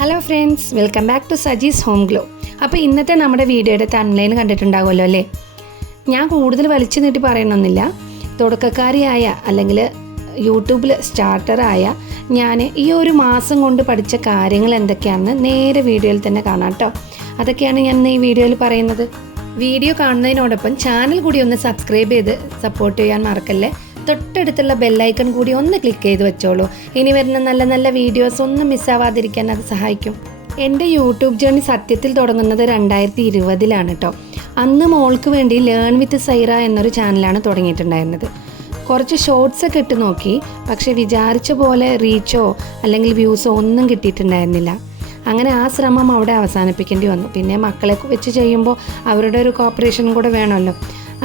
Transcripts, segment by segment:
Hello friends, welcome back to Saji's home glow. അപ്പോൾ ഇന്നത്തെ നമ്മുടെ വീഡിയോയുടെ തംബ്നെയിൽ കണ്ടിട്ടുണ്ടാകുമല്ലോ അല്ലേ? ഞാൻ കൂടുതൽ വലിച്ചു നീട്ടി പറയണമെന്നില്ല. തുടക്കക്കാരിയായ അല്ലെങ്കിൽ യൂട്യൂബിൽ സ്റ്റാർട്ടറായ ഞാൻ ഈ ഒരു മാസം കൊണ്ട് പഠിച്ച കാര്യങ്ങൾ എന്തൊക്കെയാണെന്ന് നേരെ വീഡിയോയിൽ തന്നെ കാണാം കേട്ടോ. അതൊക്കെയാണ് ഞാൻ ഈ വീഡിയോയിൽ പറയുന്നത്. വീഡിയോ കാണുന്നതിനോടൊപ്പം ചാനൽ കൂടി ഒന്ന് സബ്സ്ക്രൈബ് ചെയ്ത് സപ്പോർട്ട് ചെയ്യാൻ മറക്കല്ലേ. തൊട്ടടുത്തുള്ള ബെല്ലൈക്കൺ കൂടി ഒന്ന് ക്ലിക്ക് ചെയ്ത് വെച്ചോളൂ. ഇനി വരുന്ന നല്ല നല്ല വീഡിയോസ് ഒന്നും മിസ്സാവാതിരിക്കാൻ അത് സഹായിക്കും. എൻ്റെ യൂട്യൂബ് ജേർണി സത്യത്തിൽ തുടങ്ങുന്നത് 2020 കേട്ടോ. അന്ന് മോൾക്ക് വേണ്ടി ലേൺ വിത്ത് സൈറ എന്നൊരു ചാനലാണ് തുടങ്ങിയിട്ടുണ്ടായിരുന്നത്. കുറച്ച് ഷോർട്സൊക്കെ ഇട്ട് നോക്കി, പക്ഷേ വിചാരിച്ച പോലെ റീച്ചോ അല്ലെങ്കിൽ വ്യൂസോ ഒന്നും കിട്ടിയിട്ടുണ്ടായിരുന്നില്ല. അങ്ങനെ ആ ശ്രമം അവിടെ അവസാനിപ്പിക്കേണ്ടി വന്നു. പിന്നെ മക്കളെ വെച്ച് ചെയ്യുമ്പോൾ അവരുടെ ഒരു കോപ്പറേഷൻ കൂടെ വേണമല്ലോ.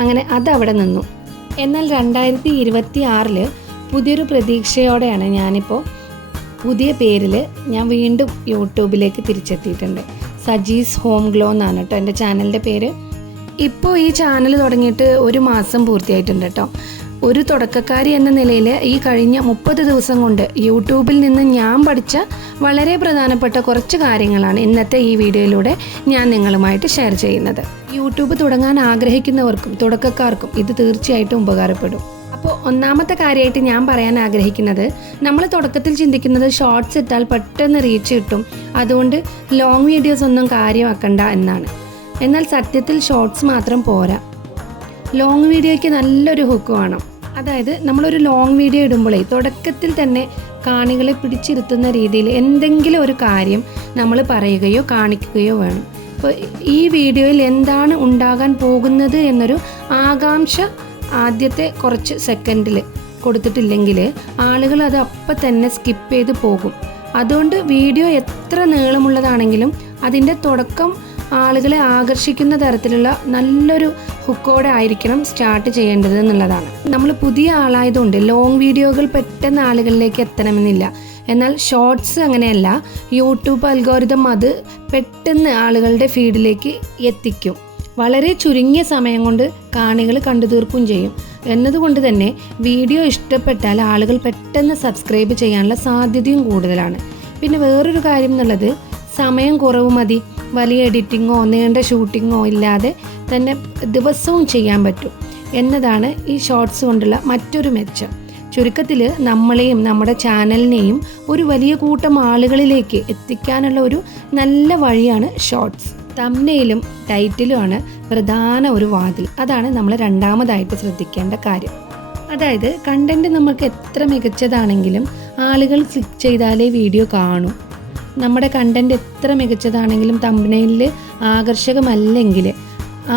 അങ്ങനെ അതവിടെ നിന്നു. എന്നാൽ 2026 പുതിയൊരു പ്രതീക്ഷയോടെയാണ് ഞാനിപ്പോൾ പുതിയ പേരിൽ ഞാൻ വീണ്ടും യൂട്യൂബിലേക്ക് തിരിച്ചെത്തിയിട്ടുണ്ട്. സജീസ് ഹോം ഗ്ലോ എന്നാണ് കേട്ടോ എൻ്റെ ചാനലിൻ്റെ പേര്. ഇപ്പോൾ ഈ ചാനൽ തുടങ്ങിയിട്ട് ഒരു മാസം പൂർത്തിയായിട്ടുണ്ട് കേട്ടോ. ഒരു തുടക്കക്കാരി എന്ന നിലയിൽ ഈ കഴിഞ്ഞ 30 ദിവസം കൊണ്ട് യൂട്യൂബിൽ നിന്ന് ഞാൻ പഠിച്ച വളരെ പ്രധാനപ്പെട്ട കുറച്ച് കാര്യങ്ങളാണ് ഇന്നത്തെ ഈ വീഡിയോയിലൂടെ ഞാൻ നിങ്ങളുമായിട്ട് ഷെയർ ചെയ്യുന്നത്. യൂട്യൂബ് തുടങ്ങാൻ ആഗ്രഹിക്കുന്നവർക്കും തുടക്കക്കാർക്കും ഇത് തീർച്ചയായിട്ടും ഉപകാരപ്പെടും. അപ്പോൾ ഒന്നാമത്തെ കാര്യമായിട്ട് ഞാൻ പറയാൻ ആഗ്രഹിക്കുന്നത്, നമ്മൾ തുടക്കത്തിൽ ചിന്തിക്കുന്നത് ഷോർട്സ് ഇട്ടാൽ പെട്ടെന്ന് റീച്ച് കിട്ടും, അതുകൊണ്ട് ലോങ് വീഡിയോസ് ഒന്നും കാര്യമാക്കണ്ട എന്നാണ്. എന്നാൽ സത്യത്തിൽ ഷോർട്സ് മാത്രം പോരാ, ലോങ് വീഡിയോയ്ക്ക് നല്ലൊരു ഹുക്ക് വേണം. അതായത് നമ്മളൊരു ലോങ് വീഡിയോ ഇടുമ്പോഴേ തുടക്കത്തിൽ തന്നെ കാണികളെ പിടിച്ചിരുത്തുന്ന രീതിയിൽ എന്തെങ്കിലും ഒരു കാര്യം നമ്മൾ പറയുകയോ കാണിക്കുകയോ വേണം. ഇപ്പോൾ ഈ വീഡിയോയിൽ എന്താണ് ഉണ്ടാകാൻ പോകുന്നത് എന്നൊരു ആകാംക്ഷ ആദ്യത്തെ കുറച്ച് സെക്കൻഡിൽ കൊടുത്തിട്ടില്ലെങ്കിൽ ആളുകൾ അത് അപ്പം തന്നെ സ്കിപ്പ് ചെയ്ത് പോകും. അതുകൊണ്ട് വീഡിയോ എത്ര നീളമുള്ളതാണെങ്കിലും അതിൻ്റെ തുടക്കം ആളുകളെ ആകർഷിക്കുന്ന തരത്തിലുള്ള നല്ലൊരു ഹുക്കോടെ ആയിരിക്കണം സ്റ്റാർട്ട് ചെയ്യേണ്ടത് എന്നുള്ളതാണ്. നമ്മൾ പുതിയ ആളായതുകൊണ്ട് ലോങ് വീഡിയോകൾ പെട്ടെന്ന് ആളുകളിലേക്ക് എത്തണമെന്നില്ല. എന്നാൽ ഷോർട്സ് അങ്ങനെയല്ല. യൂട്യൂബ് അൽഗോരിതം അത് പെട്ടെന്ന് ആളുകളുടെ ഫീഡിലേക്ക് എത്തിക്കും. വളരെ ചുരുങ്ങിയ സമയം കൊണ്ട് കാണികൾ കണ്ടു തീർക്കുകയും ചെയ്യും. എന്നതുകൊണ്ട് തന്നെ വീഡിയോ ഇഷ്ടപ്പെട്ടാൽ ആളുകൾ പെട്ടെന്ന് സബ്സ്ക്രൈബ് ചെയ്യാനുള്ള സാധ്യതയും കൂടുതലാണ്. പിന്നെ വേറൊരു കാര്യം എന്നുള്ളത്, സമയം കുറവ് മതി. വലിയ എഡിറ്റിങ്ങോ നീണ്ട ഷൂട്ടിങ്ങോ ഇല്ലാതെ തന്നെ ദിവസവും ചെയ്യാൻ പറ്റും എന്നതാണ് ഈ ഷോർട്സ് കൊണ്ടുള്ള മറ്റൊരു മെച്ചം. ചുരുക്കത്തിൽ നമ്മളെയും നമ്മുടെ ചാനലിനെയും ഒരു വലിയ കൂട്ടം ആളുകളിലേക്ക് എത്തിക്കാനുള്ള ഒരു നല്ല വഴിയാണ് ഷോർട്സ്. തംബ്നെയിലും ടൈറ്റിലുമാണ് പ്രധാന ഒരു വാതിൽ. അതാണ് നമ്മൾ രണ്ടാമതായിട്ട് ശ്രദ്ധിക്കേണ്ട കാര്യം. അതായത് കണ്ടന്റ് നമുക്ക് എത്ര മികച്ചതാണെങ്കിലും ആളുകൾ ക്ലിക്ക് ചെയ്താലേ വീഡിയോ കാണൂ. നമ്മുടെ കണ്ടന്റ് എത്ര മികച്ചതാണെങ്കിലും തംബ്നെയിലിൽ ആകർഷകമല്ലെങ്കിൽ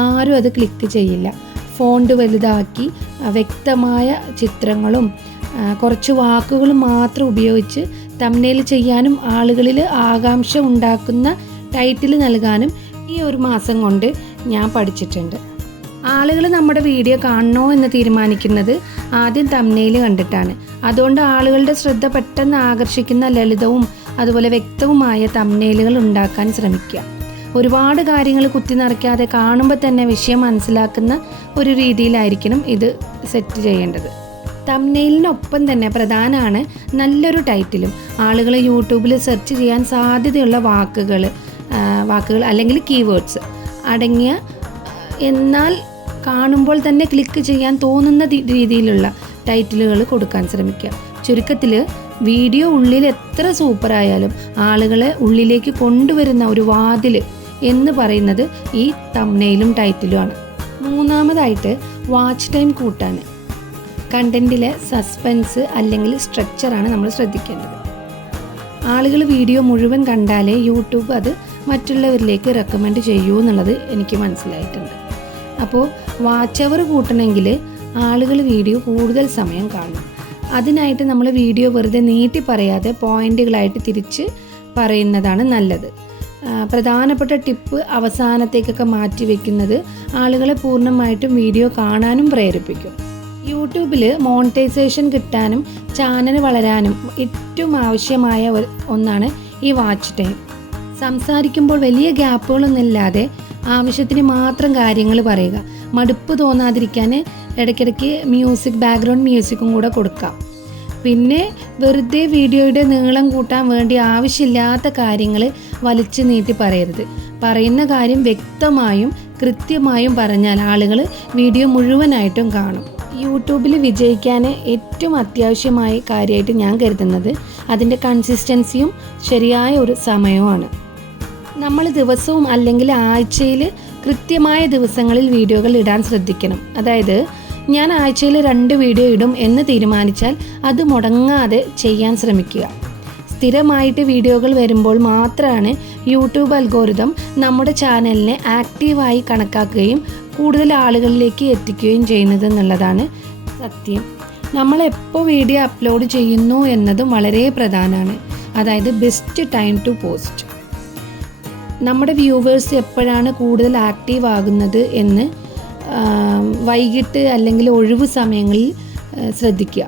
ആരും അത് ക്ലിക്ക് ചെയ്യില്ല. ഫോണ്ട് വലുതാക്കി വ്യക്തമായ ചിത്രങ്ങളും കുറച്ച് വാക്കുകളും മാത്രം ഉപയോഗിച്ച് തംബ്നെയിൽ ചെയ്യാനും ആളുകളിൽ ആകാംക്ഷ ഉണ്ടാക്കുന്ന ടൈറ്റിൽ നൽകാനും ഈ ഒരു മാസം കൊണ്ട് ഞാൻ പഠിച്ചിട്ടുണ്ട്. ആളുകൾ നമ്മുടെ വീഡിയോ കാണണോ എന്ന് തീരുമാനിക്കുന്നത് ആദ്യം തംബ്നെയിൽ കണ്ടിട്ടാണ്. അതുകൊണ്ട് ആളുകളുടെ ശ്രദ്ധ പെട്ടെന്ന് ആകർഷിക്കുന്ന ലളിതവും അതുപോലെ വ്യക്തവുമായ തംബ്നെയിലുകൾ ഉണ്ടാക്കാൻ ശ്രമിക്കുക. ഒരുപാട് കാര്യങ്ങൾ കുത്തി നിറയ്ക്കാതെ കാണുമ്പോൾ തന്നെ വിഷയം മനസ്സിലാക്കുന്ന ഒരു രീതിയിലായിരിക്കണം ഇത് സെറ്റ് ചെയ്യേണ്ടത്. തംബ്നെയിലിനൊപ്പം തന്നെ പ്രധാനമാണ് നല്ലൊരു ടൈറ്റിലും. ആളുകൾ യൂട്യൂബിൽ സെർച്ച് ചെയ്യാൻ സാധ്യതയുള്ള വാക്കുകൾ അല്ലെങ്കിൽ കീവേഡ്സ് അടങ്ങിയ, എന്നാൽ കാണുമ്പോൾ തന്നെ ക്ലിക്ക് ചെയ്യാൻ തോന്നുന്ന രീതിയിലുള്ള ടൈറ്റിലുകൾ കൊടുക്കാൻ ശ്രമിക്കുക. ചുരുക്കത്തിൽ വീഡിയോ ഉള്ളിൽ എത്ര സൂപ്പറായാലും ആളുകളെ ഉള്ളിലേക്ക് കൊണ്ടുവരുന്ന ഒരു വാതിൽ എന്ന് പറയുന്നത് ഈ തംബ്നെയിലും ടൈറ്റിലുമാണ്. മൂന്നാമതായിട്ട് വാച്ച് ടൈം കൂട്ടാൻ കണ്ടന്റിലെ സസ്പെൻസ് അല്ലെങ്കിൽ സ്ട്രക്ചറാണ് നമ്മൾ ശ്രദ്ധിക്കേണ്ടത്. ആളുകൾ വീഡിയോ മുഴുവൻ കണ്ടാലേ യൂട്യൂബ് അത് മറ്റുള്ളവരിലേക്ക് റെക്കമെൻഡ് ചെയ്യൂ എന്നുള്ളത് എനിക്ക് മനസ്സിലായിട്ടുണ്ട്. അപ്പോൾ വാച്ച് അവർ കൂട്ടണമെങ്കിൽ ആളുകൾ വീഡിയോ കൂടുതൽ സമയം കാണും. അതിനായിട്ട് നമ്മൾ വീഡിയോ വെറുതെ നീട്ടി പറയാതെ പോയിന്റുകളായിട്ട് തിരിച്ച് പറയുന്നതാണ് നല്ലത്. പ്രധാനപ്പെട്ട ടിപ്പ് അവസാനത്തേക്കൊക്കെ മാറ്റി വെക്കുന്നത് ആളുകളെ പൂർണ്ണമായിട്ടും വീഡിയോ കാണാനും പ്രേരിപ്പിക്കും. യൂട്യൂബിൽ മോണിറ്റൈസേഷൻ കിട്ടാനും ചാനൽ വളരാനും ഏറ്റവും ആവശ്യമായ ഒന്നാണ് ഈ വാച്ച് ടൈം. സംസാരിക്കുമ്പോൾ വലിയ ഗ്യാപ്പുകളൊന്നുമില്ലാതെ ആവശ്യത്തിന് മാത്രം കാര്യങ്ങൾ പറയുക. മടുപ്പ് തോന്നാതിരിക്കാൻ ഇടയ്ക്കിടയ്ക്ക് ബാക്ക്ഗ്രൗണ്ട് മ്യൂസിക്കും കൂടെ കൊടുക്കാം. പിന്നെ വെറുതെ വീഡിയോയുടെ നീളം കൂട്ടാൻ വേണ്ടി ആവശ്യമില്ലാത്ത കാര്യങ്ങൾ വലിച്ചു നീട്ടി പറയരുത്. പറയുന്ന കാര്യം വ്യക്തമായും കൃത്യമായും പറഞ്ഞാൽ ആളുകൾ വീഡിയോ മുഴുവനായിട്ടും കാണും. യൂട്യൂബിൽ വിജയിക്കാൻ ഏറ്റവും അത്യാവശ്യമായ കാര്യമായിട്ട് ഞാൻ കരുതുന്നത് അതിൻ്റെ കൺസിസ്റ്റൻസിയും ശരിയായ ഒരു സമയവുമാണ്. നമ്മൾ ദിവസവും അല്ലെങ്കിൽ ആഴ്ചയിൽ കൃത്യമായ ദിവസങ്ങളിൽ വീഡിയോകൾ ഇടാൻ ശ്രദ്ധിക്കണം. അതായത് ഞാൻ ആഴ്ചയിൽ 2 വീഡിയോ ഇടും എന്ന് തീരുമാനിച്ചാൽ അത് മുടങ്ങാതെ ചെയ്യാൻ ശ്രമിക്കുക. സ്ഥിരമായിട്ട് വീഡിയോകൾ വരുമ്പോൾ മാത്രമാണ് യൂട്യൂബ് അൽഗോരിതം നമ്മുടെ ചാനലിനെ ആക്റ്റീവായി കണക്കാക്കുകയും കൂടുതൽ ആളുകളിലേക്ക് എത്തിക്കുകയും ചെയ്യുന്നത് എന്നുള്ളതാണ് സത്യം. നമ്മളെപ്പോൾ വീഡിയോ അപ്ലോഡ് ചെയ്യുന്നു എന്നതും വളരെ പ്രധാനമാണ്. അതായത് ബെസ്റ്റ് ടൈം ടു പോസ്റ്റ്. നമ്മുടെ വ്യൂവേഴ്സ് എപ്പോഴാണ് കൂടുതൽ ആക്റ്റീവ് ആകുന്നത് എന്ന് വൈകിട്ട് അല്ലെങ്കിൽ ഒഴിവ് സമയങ്ങളിൽ ശ്രദ്ധിക്കുക.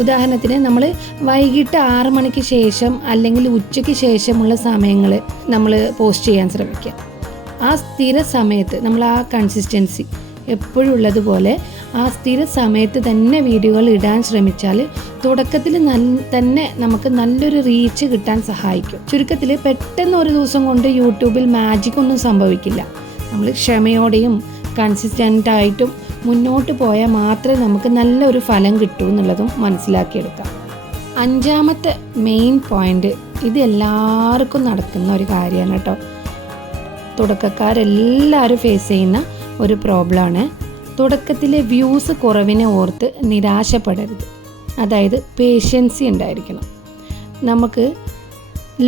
ഉദാഹരണത്തിന് നമ്മൾ വൈകിട്ട് 6 മണിക്ക് ശേഷം അല്ലെങ്കിൽ ഉച്ചയ്ക്ക് ശേഷമുള്ള സമയങ്ങൾ നമ്മൾ പോസ്റ്റ് ചെയ്യാൻ ശ്രമിക്കുക. ആ സ്ഥിര സമയത്ത് നമ്മൾ ആ കൺസിസ്റ്റൻസി എപ്പോഴും ഉള്ളതുപോലെ ആ സ്ഥിര സമയത്ത് തന്നെ വീഡിയോകൾ ഇടാൻ ശ്രമിച്ചാൽ തുടക്കത്തിൽ തന്നെ നമുക്ക് നല്ലൊരു റീച്ച് കിട്ടാൻ സഹായിക്കും. ചുരുക്കത്തിൽ പെട്ടെന്ന് ഒരു ദിവസം കൊണ്ട് യൂട്യൂബിൽ മാജിക് ഒന്നും സംഭവിക്കില്ല. നമ്മൾ ക്ഷമയോടെയും കൺസിസ്റ്റൻ്റായിട്ടും മുന്നോട്ട് പോയാൽ മാത്രമേ നമുക്ക് നല്ലൊരു ഫലം കിട്ടൂ എന്നുള്ളതും മനസ്സിലാക്കിയെടുക്കാം. 5ാമത്തെ മെയിൻ പോയിൻ്റ്, ഇത് എല്ലാവർക്കും നടക്കുന്ന ഒരു കാര്യമാണ് കേട്ടോ. തുടക്കക്കാരെല്ലാവരും ഫേസ് ചെയ്യുന്ന ഒരു പ്രോബ്ലമാണ്. തുടക്കത്തിലെ വ്യൂസ് കുറവിനെ ഓർത്ത് നിരാശപ്പെടരുത്. അതായത് പേഷ്യൻസി ഉണ്ടായിരിക്കണം. നമുക്ക്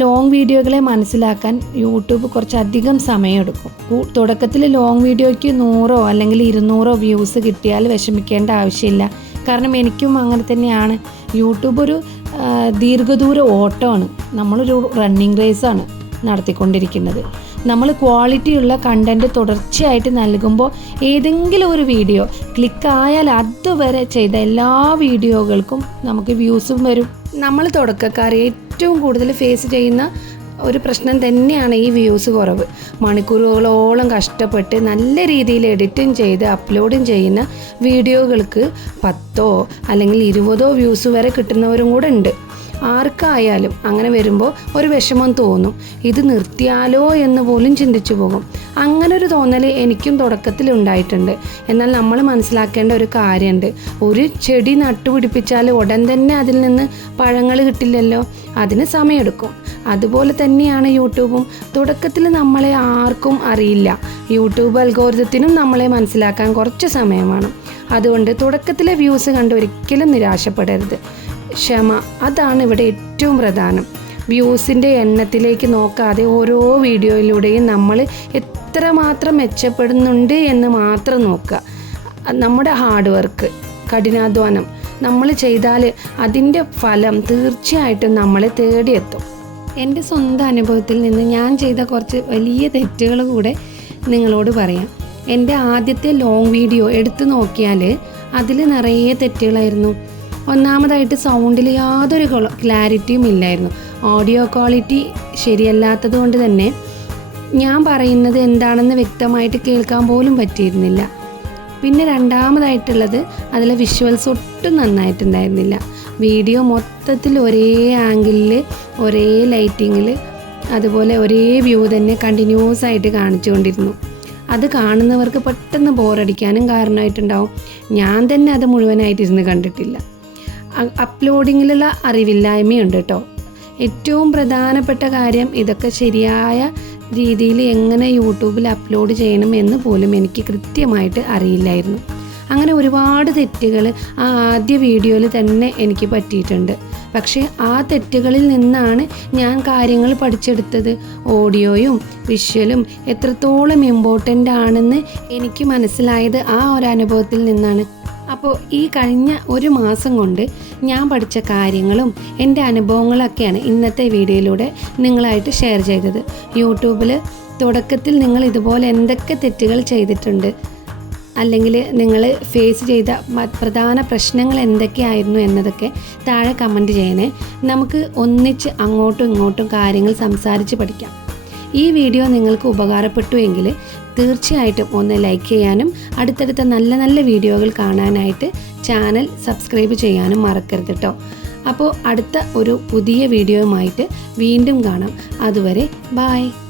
ലോങ് വീഡിയോകളെ മനസ്സിലാക്കാൻ യൂട്യൂബ് കുറച്ചധികം സമയമെടുക്കും. തുടക്കത്തിൽ ലോങ് വീഡിയോയ്ക്ക് 100 അല്ലെങ്കിൽ 200 വ്യൂസ് കിട്ടിയാൽ വിഷമിക്കേണ്ട ആവശ്യമില്ല. കാരണം എനിക്കും അങ്ങനെ തന്നെയാണ്. യൂട്യൂബ് ഒരു ദീർഘദൂര ഓട്ടമാണ്. നമ്മളൊരു റണ്ണിങ് റേസാണ് നടത്തിക്കൊണ്ടിരിക്കുന്നത്. നമ്മൾ ക്വാളിറ്റിയുള്ള കണ്ടൻറ്റ് തുടർച്ചയായിട്ട് നൽകുമ്പോൾ ഏതെങ്കിലും ഒരു വീഡിയോ ക്ലിക്കായാൽ അതുവരെ ചെയ്ത എല്ലാ വീഡിയോകൾക്കും നമുക്ക് വ്യൂസും വരും. നമ്മൾ തുടക്കക്കാരെ ഏറ്റവും കൂടുതൽ ഫേസ് ചെയ്യുന്ന ഒരു പ്രശ്നം തന്നെയാണ് ഈ വ്യൂസ് കുറവ്. മണിക്കൂറുകളോളം കഷ്ടപ്പെട്ട് നല്ല രീതിയിൽ എഡിറ്റിംഗ് ചെയ്ത് അപ്ലോഡിങ് ചെയ്യുന്ന വീഡിയോകൾക്ക് 10 അല്ലെങ്കിൽ 20 വ്യൂസ് വരെ കിട്ടുന്നവരും കൂടെ ഉണ്ട്. ആർക്കായാലും അങ്ങനെ വരുമ്പോൾ ഒരു വിഷമം തോന്നും. ഇത് നിർത്തിയാലോ എന്ന് പോലും ചിന്തിച്ചു പോകും. അങ്ങനൊരു തോന്നൽ എനിക്കും തുടക്കത്തിൽ ഉണ്ടായിട്ടുണ്ട്. എന്നാൽ നമ്മൾ മനസ്സിലാക്കേണ്ട ഒരു കാര്യമുണ്ട്. ഒരു ചെടി നട്ടുപിടിപ്പിച്ചാൽ ഉടൻ തന്നെ അതിൽ നിന്ന് പഴങ്ങൾ കിട്ടില്ലല്ലോ. അതിന് സമയമെടുക്കും. അതുപോലെ തന്നെയാണ് യൂട്യൂബും. തുടക്കത്തിൽ നമ്മളെ ആർക്കും അറിയില്ല. യൂട്യൂബ് അൽഗോരിതത്തിനും നമ്മളെ മനസ്സിലാക്കാൻ കുറച്ച് സമയം വേണം. അതുകൊണ്ട് തുടക്കത്തിലെ വ്യൂസ് കണ്ട് ഒരിക്കലും നിരാശപ്പെടരുത്. ക്ഷമ, അതാണ് ഇവിടെ ഏറ്റവും പ്രധാനം. വ്യൂസിൻ്റെ എണ്ണത്തിലേക്ക് നോക്കാതെ ഓരോ വീഡിയോയിലൂടെയും നമ്മൾ എത്രമാത്രം മെച്ചപ്പെടുന്നുണ്ട് എന്ന് മാത്രം നോക്കുക. നമ്മുടെ ഹാർഡ് വർക്ക്, കഠിനാധ്വാനം നമ്മൾ ചെയ്താൽ അതിൻ്റെ ഫലം തീർച്ചയായിട്ടും നമ്മളെ തേടിയെത്തും. എൻ്റെ സ്വന്തം അനുഭവത്തിൽ നിന്ന് ഞാൻ ചെയ്ത കുറച്ച് വലിയ തെറ്റുകൾ കൂടെ നിങ്ങളോട് പറയാം. എൻ്റെ ആദ്യത്തെ ലോങ് വീഡിയോ എടുത്തു നോക്കിയാൽ അതിൽ നിറയെ തെറ്റുകളായിരുന്നു. ഒന്നാമതായിട്ട് സൗണ്ടിൽ യാതൊരു ക്ലാരിറ്റിയും ഇല്ലായിരുന്നു. ഓഡിയോ ക്വാളിറ്റി ശരിയല്ലാത്തത് കൊണ്ട് തന്നെ ഞാൻ പറയുന്നത് എന്താണെന്ന് വ്യക്തമായിട്ട് കേൾക്കാൻ പോലും പറ്റിയിരുന്നില്ല. പിന്നെ രണ്ടാമതായിട്ടുള്ളത് അതിലെ വിഷ്വൽസ് ഒട്ടും നന്നായിട്ടുണ്ടായിരുന്നില്ല. വീഡിയോ മൊത്തത്തിൽ ഒരേ ആംഗിളിൽ, ഒരേ ലൈറ്റിങ്ങിൽ, അതുപോലെ ഒരേ വ്യൂ തന്നെ കണ്ടിന്യൂസ് ആയിട്ട് കാണിച്ചുകൊണ്ടിരുന്നു. അത് കാണുന്നവർക്ക് പെട്ടെന്ന് ബോറടിക്കാനും കാരണമായിട്ടുണ്ടാവും. ഞാൻ തന്നെ അത് മുഴുവനായിട്ടിരുന്ന് കണ്ടിട്ടില്ല. അപ്ലോഡിങ്ങിലുള്ള അറിവില്ലായ്മയുണ്ട് കേട്ടോ. ഏറ്റവും പ്രധാനപ്പെട്ട കാര്യം, ഇതൊക്കെ ശരിയായ രീതിയിൽ എങ്ങനെ യൂട്യൂബിൽ അപ്ലോഡ് ചെയ്യണം എന്ന് പോലും എനിക്ക് കൃത്യമായിട്ട് അറിയില്ലായിരുന്നു. അങ്ങനെ ഒരുപാട് തെറ്റുകൾ ആ ആദ്യ വീഡിയോയിൽ തന്നെ എനിക്ക് പറ്റിയിട്ടുണ്ട്. പക്ഷേ ആ തെറ്റുകളിൽ നിന്നാണ് ഞാൻ കാര്യങ്ങൾ പഠിച്ചെടുത്തത്. ഓഡിയോയും വിഷ്വലും എത്രത്തോളം ഇമ്പോർട്ടൻ്റ് ആണെന്ന് എനിക്ക് മനസ്സിലായത് ആ ഒരു അനുഭവത്തിൽ നിന്നാണ്. അപ്പോൾ ഈ കഴിഞ്ഞ 1 മാസം കൊണ്ട് ഞാൻ പഠിച്ച കാര്യങ്ങളും എൻ്റെ അനുഭവങ്ങളൊക്കെയാണ് ഇന്നത്തെ വീഡിയോയിലൂടെ നിങ്ങളായിട്ട് ഷെയർ ചെയ്തത്. യൂട്യൂബിൽ തുടക്കത്തിൽ നിങ്ങൾ ഇതുപോലെ എന്തൊക്കെ തെറ്റുകൾ ചെയ്തിട്ടുണ്ട്, അല്ലെങ്കിൽ നിങ്ങൾ ഫേസ് ചെയ്ത പ്രധാന പ്രശ്നങ്ങൾ എന്തൊക്കെയായിരുന്നു എന്നതൊക്കെ താഴെ കമൻറ്റ് ചെയ്യണേ. നമുക്ക് ഒന്നിച്ച് അങ്ങോട്ടും ഇങ്ങോട്ടും കാര്യങ്ങൾ സംസാരിച്ച് പഠിക്കാം. ഈ വീഡിയോ നിങ്ങൾക്ക് ഉപകാരപ്പെട്ടു എങ്കിൽ തീർച്ചയായിട്ടും ഒന്ന് ലൈക്ക് ചെയ്യാനും അടുത്തടുത്ത നല്ല നല്ല വീഡിയോകൾ കാണാനായിട്ട് ചാനൽ സബ്സ്ക്രൈബ് ചെയ്യാനും മറക്കരുത് കേട്ടോ. അപ്പോൾ അടുത്ത ഒരു പുതിയ വീഡിയോയുമായിട്ട് വീണ്ടും കാണാം. അതുവരെ ബായ്.